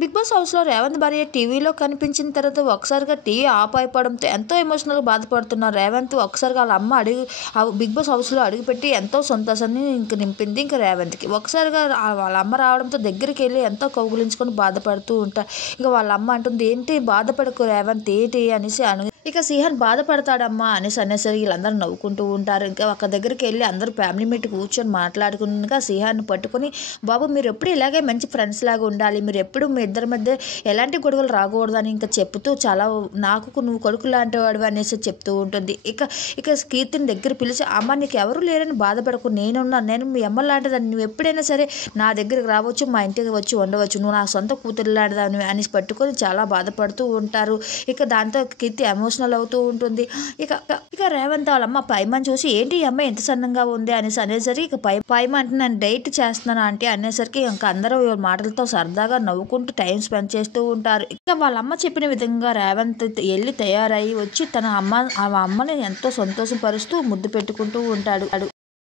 Big boss హౌస్‌లో రేవంత్ భార్య టీవీలో కనిపించిన తర్వాత ఒక్కసారిగా టీవీ ఆఫ్ అయిపోవడంతో ఎంతో ఎమోషనల్‌గా బాధపడుతున్న రేవంత్ ఒక్కసారిగా ఆళ్ళ అమ్మ బిగ్ బాస్ హౌస్‌లో అడుగుపెట్టి ఎంతో సంతోషాన్ని నింపింది రేవంత్‌కి. ఒక్కసారిగా వాళ్ళ అమ్మ రావడంతో దగ్గరికెళ్ళి ఎంతో కౌగిలించుకొని బాధపడుతూ ఉంటారు. వాళ్ళ అమ్మ అంటుంది, "ఏంటి బాధపడకు రేవంత్ ఏంటి" అనేసి ఇక సిహాన్ బాధపడతాడమ్మా అనేసరికి వీళ్ళందరూ నవ్వుకుంటూ ఉంటారు. ఇంకా ఒక దగ్గరికెళ్ళి అందరూ ఫ్యామిలీ మీట్ కూర్చొని మాట్లాడుకున్నాక సిహాన్ని పట్టుకొని, "బాబు మీరెప్పుడు ఇలాగే మంచి ఫ్రెండ్స్ లాగా ఉండాలి. మీరెప్పుడు మీ ఇద్దరి మధ్య ఎలాంటి గొడవలు రాకూడదని" ఇంకా చెప్తూ చాలా నాకు నువ్వు కొడుకు లాంటివాడివి అనేసి చెప్తూ ఉంటుంది. ఇక కీర్తిని దగ్గర పిలిచి, "అమ్మ నీకు ఎవరు లేరని బాధపడకు, నేనున్నాను. నేను మీ అమ్మ లాంటిదాన్ని. నువ్వు ఎప్పుడైనా సరే నా దగ్గరికి రావచ్చు, మా ఇంటికి వచ్చి ఉండవచ్చు. నువ్వు నా సొంత కూతురు లాంటిదాన్ని" అనేసి పట్టుకొని చాలా బాధపడుతూ ఉంటారు. దాంతో కీర్తి ఎమోషనల్ అవుతూ ఉంటుంది. ఇక ఇక రేవంత్ వాళ్ళమ్మ పైమని చూసి, "ఏంటి ఈ అమ్మాయి ఎంత సన్నంగా ఉంది" అనేసరికి పైమ అంటే, "నేను డైట్ చేస్తున్నాను ఆంటీ" అనేసరికి ఇంకా అందరూ మాటలతో సరదాగా నవ్వుకుంటూ టైం స్పెండ్ చేస్తూ ఉంటారు. వాళ్ళమ్మ చెప్పిన విధంగా రేవంత్ వెళ్ళి తయారయ్యి వచ్చి తన అమ్మని ఎంతో సంతోషపరుస్తూ ముద్దు పెట్టుకుంటూ ఉంటాడు.